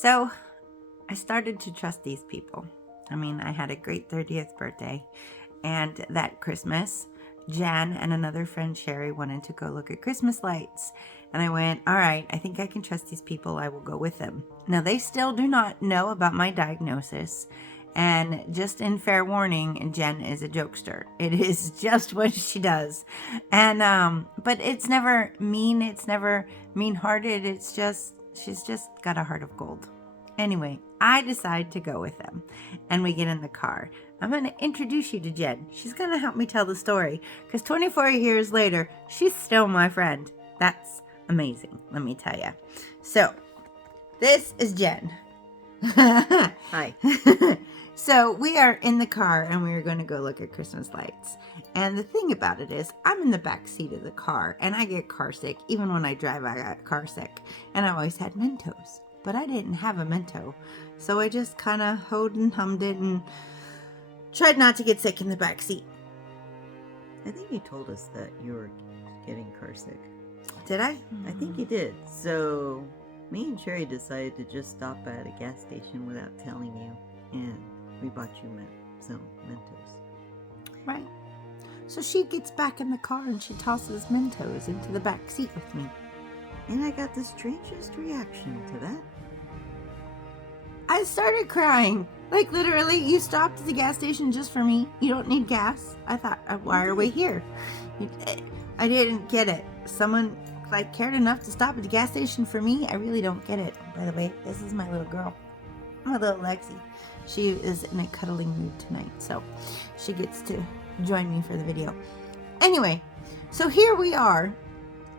So I started to trust these people. I mean, I had a great 30th birthday, and that Christmas, Jan and another friend, Sherry, wanted to go look at Christmas lights. And I went, all right, I think I can trust these people. I will go with them. Now, they still do not know about my diagnosis. And just in fair warning, Jen is a jokester. It is just what she does. And, but it's never mean. It's never mean-hearted. It's just, she's just got a heart of gold. Anyway, I decide to go with them, and we get in the car. I'm going to introduce you to Jen. She's going to help me tell the story, because 24 years later, she's still my friend. That's amazing, let me tell you. So, this is Jen. Hi. So, we are in the car, and we are going to go look at Christmas lights. And the thing about it is, I'm in the back seat of the car, and I get car sick. Even when I drive, I got car sick. And I always had Mentos. But I didn't have a Mento, so I just kind of hoed and hummed it and tried not to get sick in the back seat. I think you told us that you were getting car sick. Did I? I think you did. So me and Sherry decided to just stop at a gas station without telling you, and we bought you some Mentos. Right. So she gets back in the car and she tosses Mentos into the back seat with me. And I got the strangest reaction to that. I started crying. Like, literally, you stopped at the gas station just for me. You don't need gas. I thought, why are we here? I didn't get it. Someone, cared enough to stop at the gas station for me? I really don't get it. By the way, this is my little girl. My little Lexi. She is in a cuddling mood tonight, so she gets to join me for the video. Anyway, so here we are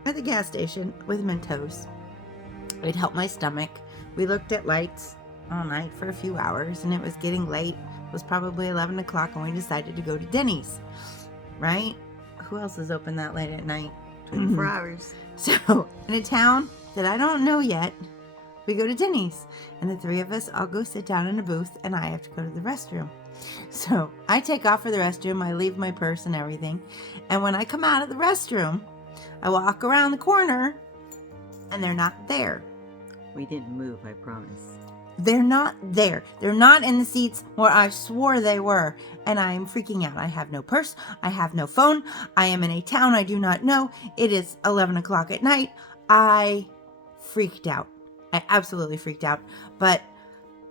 at the gas station with Mentos. It helped my stomach. We looked at lights all night for a few hours, and it was getting late. It was probably 11 o'clock, and we decided to go to Denny's. Right? Who else is open that late at night? 24 hours. So, in a town that I don't know yet, we go to Denny's, and the three of us all go sit down in a booth, and I have to go to the restroom. So, I take off for the restroom. I leave my purse and everything. And when I come out of the restroom, I walk around the corner, and they're not there. We didn't move, I promise. They're not there. They're not in the seats where I swore they were. And I am freaking out. I have no purse. I have no phone. I am in a town I do not know. It is 11 o'clock at night. I freaked out. I absolutely freaked out. But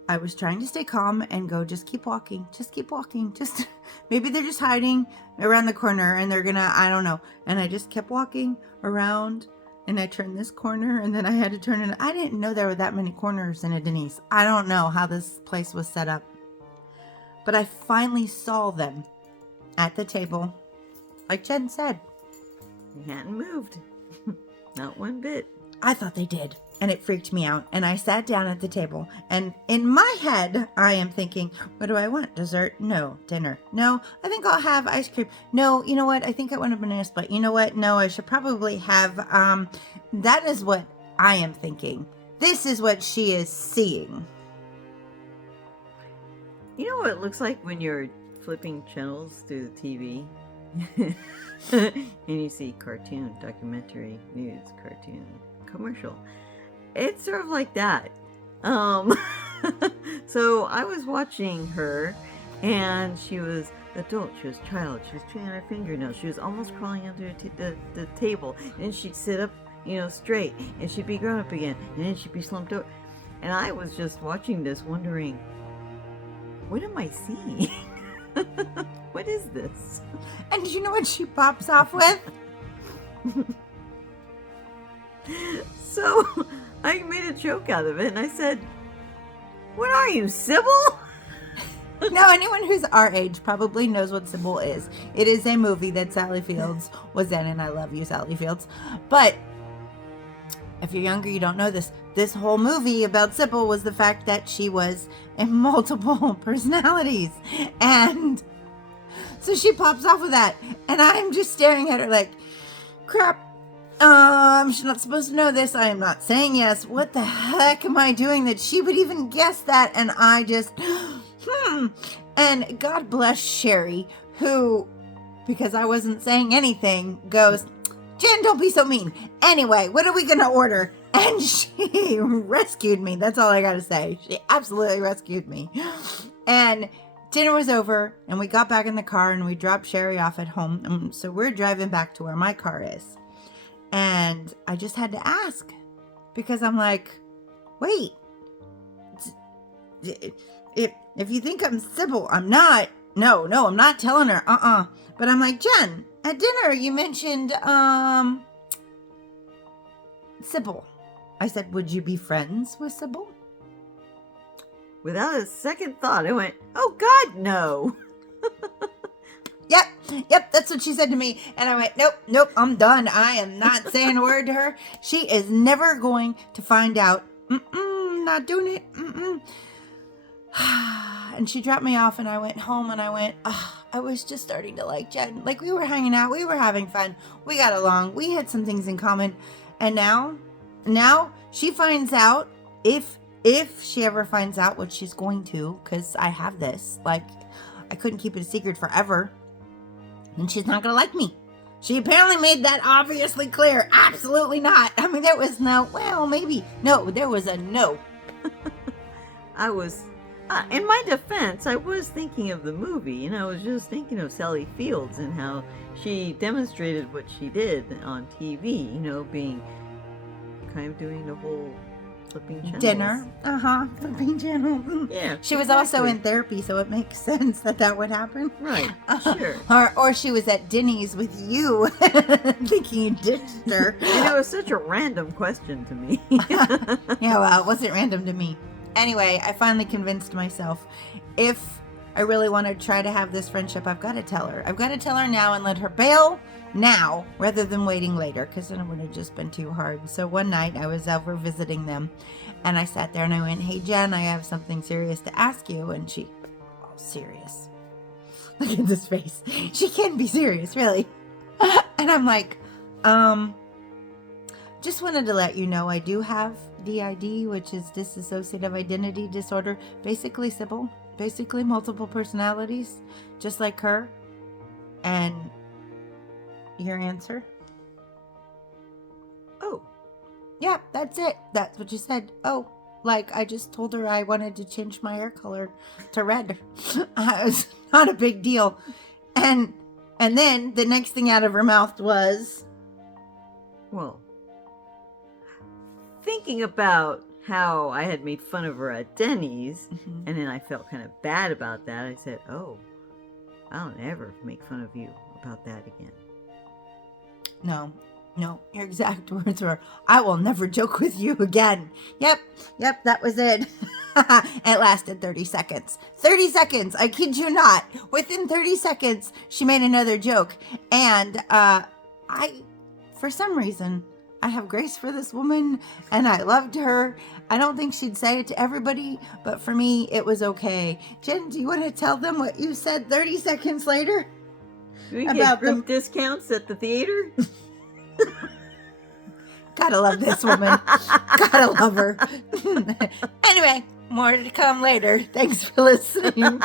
I was trying to stay calm and go, just keep walking. Just keep walking. Just maybe they're just hiding around the corner and they're gonna, I don't know. And I just kept walking around. And I turned this corner, and then I had to turn in. I didn't know there were that many corners in a Denny's. I don't know how this place was set up. But I finally saw them at the table, like Jen said. We hadn't moved. Not one bit. I thought they did, and it freaked me out. And I sat down at the table, and in my head, I am thinking, what do I want? Dessert? No. Dinner? No. I think I'll have ice cream. No. You know what? I think I want a banana split. You know what? No, I should probably have, that is what I am thinking. This is what she is seeing. You know what it looks like when you're flipping channels through the TV? And you see cartoon, documentary, news, cartoon, commercial. It's sort of like that. So I was watching her, and she was adult, she was child, she was chewing on her fingernails, she was almost crawling under the table, and she'd sit up, straight, and she'd be grown up again, and then she'd be slumped over. And I was just watching this, wondering, what am I seeing? What is this? And you know what she pops off with? So I made a joke out of it, and I said, what are you, Sybil? Now, anyone who's our age probably knows what Sybil is. It is a movie that Sally Fields was in, and I love you, Sally Fields. But if you're younger, you don't know this. This whole movie about Sybil was the fact that she was in multiple personalities. And so she pops off with that. And I'm just staring at her like, crap. She's not supposed to know this. I am not saying yes. What the heck am I doing that she would even guess that? And I just, And God bless Sherry, who, because I wasn't saying anything, goes, Jen, don't be so mean. Anyway, what are we going to order? And she rescued me. That's all I got to say. She absolutely rescued me. And dinner was over, and we got back in the car, and we dropped Sherry off at home. So we're driving back to where my car is. And I just had to ask, because I'm like, wait, if you think I'm Sybil, I'm not. No, I'm not telling her. But I'm like, Jen, at dinner you mentioned Sybil. I said, would you be friends with Sybil? Without a second thought, I went, oh, God, no. Yep, that's what she said to me. And I went, nope, I'm done. I am not saying a word to her. She is never going to find out. Not doing it. And she dropped me off, and I went home, and I went, I was just starting to like Jen. Like, we were hanging out, we were having fun, we got along, we had some things in common. And now she finds out, if she ever finds out, what she's going to, because I have this, like, I couldn't keep it a secret forever, and she's not gonna like me. She apparently made that obviously clear. Absolutely not. I mean, there was no, well, maybe. No, there was a no. I was, in my defense, I was thinking of the movie, and I was just thinking of Sally Fields and how she demonstrated what she did on TV, being kind of doing the whole flipping channels. Dinner. Flipping channel. Yeah. She was also in therapy, so it makes sense that would happen. Right, sure. Or she was at Denny's with you, thinking you ditched her. And it was such a random question to me. Yeah, well, it wasn't random to me. Anyway, I finally convinced myself, if I really want to try to have this friendship, I've got to tell her. I've got to tell her now and let her bail now rather than waiting later, because then it would have just been too hard. So one night I was over visiting them, and I sat there and I went, hey, Jen, I have something serious to ask you. And she, oh, serious? Look at this face. She can't be serious, really. And I'm like, just wanted to let you know I do have DID, which is dissociative identity disorder. Basically, Sybil. Basically, multiple personalities, just like her. And your answer? Oh. Yeah, that's it. That's what you said. Oh, like I just told her I wanted to change my hair color to red. It was not a big deal. And then the next thing out of her mouth was, well, thinking about how I had made fun of her at Denny's, and then I felt kind of bad about that, I said, oh, I don't ever make fun of you about that again. No, your exact words were, I will never joke with you again. Yep, that was it. It lasted 30 seconds. 30 seconds, I kid you not. Within 30 seconds, she made another joke. And for some reason, I have grace for this woman, and I loved her. I don't think she'd say it to everybody, but for me, it was okay. Jen, do you want to tell them what you said 30 seconds later? Do we get group discounts at the theater? Gotta love this woman. Gotta love her. Anyway, more to come later. Thanks for listening.